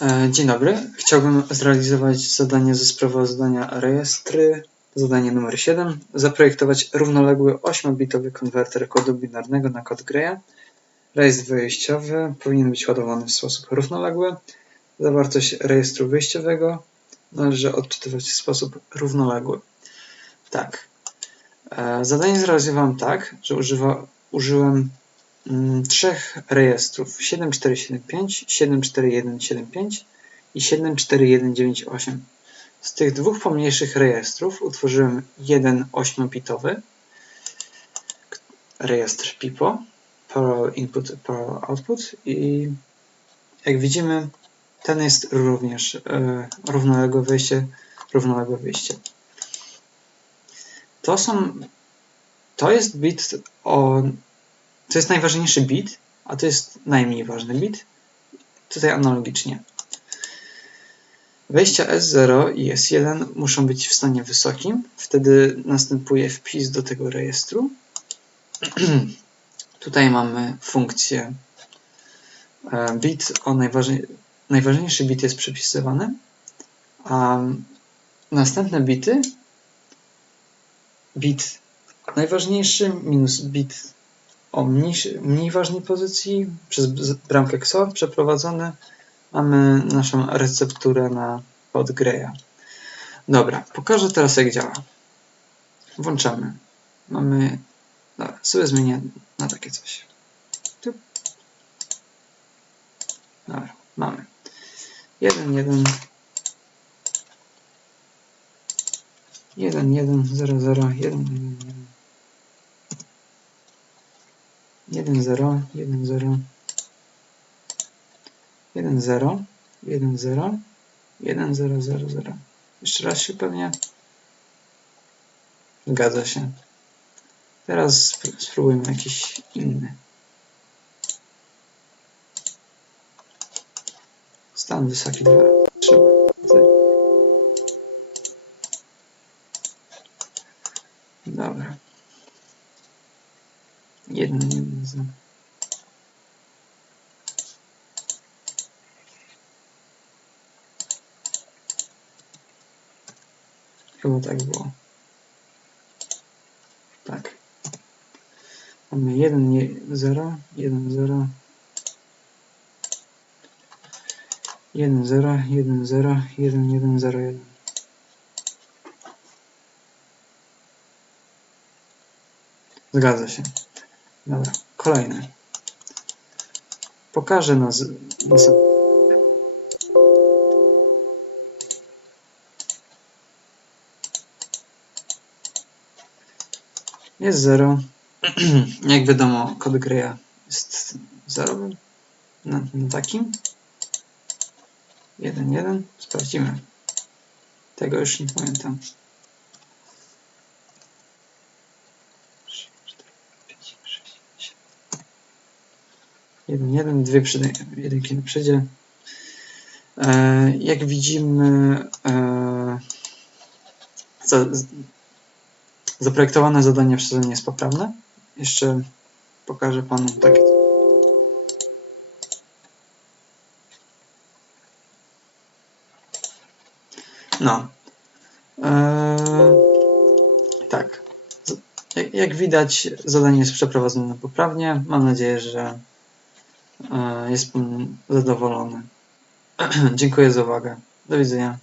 E, Dzień dobry. Chciałbym zrealizować zadanie ze sprawozdania rejestry, zadanie numer 7. Zaprojektować równoległy 8-bitowy konwerter kodu binarnego na kod Greya. Rejestr wyjściowy powinien być ładowany w sposób równoległy. Zawartość rejestru wyjściowego należy odczytywać w sposób równoległy. Tak. E, Zadanie zrealizowałem tak, że używa, użyłem trzech rejestrów 7475, 74175 i 74198. Z tych dwóch pomniejszych rejestrów utworzyłem jeden 8-bitowy k- rejestr PIPO, Parallel Input, Parallel Output i jak widzimy ten jest również e, równoległe wejście, równoległe wyjście. To są, to jest bit o to jest najważniejszy bit, a to jest najmniej ważny bit. Tutaj analogicznie. Wejścia S0 i S1 muszą być w stanie wysokim. Wtedy następuje wpis do tego rejestru. Tutaj mamy funkcję e, bit o najważniej, najważniejszy bit jest przypisywany, a następne bity bit najważniejszy minus bit o mniejszy, mniej ważnej pozycji przez bramkę XOR przeprowadzony mamy naszą recepturę na kod Greya. Dobra, pokażę teraz jak działa. Włączamy. Mamy. Dobra, sobie zmienię na takie coś. Dobra, mamy. 1, 1. 1, 1, 0, 0, 1, 1, 1. 1, 0, 1, 0, 1, 0, 1, 0, 1, 0, 0, 0. Jeszcze raz się pewnie. Zgadza się. Teraz spró- spróbujmy jakiś inny. Stan wysoki 2. Trzeba. Dobra. Jeden, za. Chyba tak było. Tak. Mamy 1, 0, 1, 0. 1, 0, 1, 0, 1, 1, 0, 1. Zgadza się. Dobra, kolejne. Pokażę nas. nas jest 0. Jak wiadomo, kod Greya jest zerowym. Na, na takim. 1, 1. Sprawdzimy. Tego już nie pamiętam. 3, 4, 5, 6, 7. 1, 1, dwie przydy, jedynki na przodzie. E, jak widzimy, e, zaprojektowane zadanie przeze mnie jest poprawne. Jeszcze pokażę Panu takie. No. E, tak. Jak, widać, zadanie jest przeprowadzone poprawnie. Mam nadzieję, że jest Pan zadowolony. Dziękuję za uwagę. Do widzenia.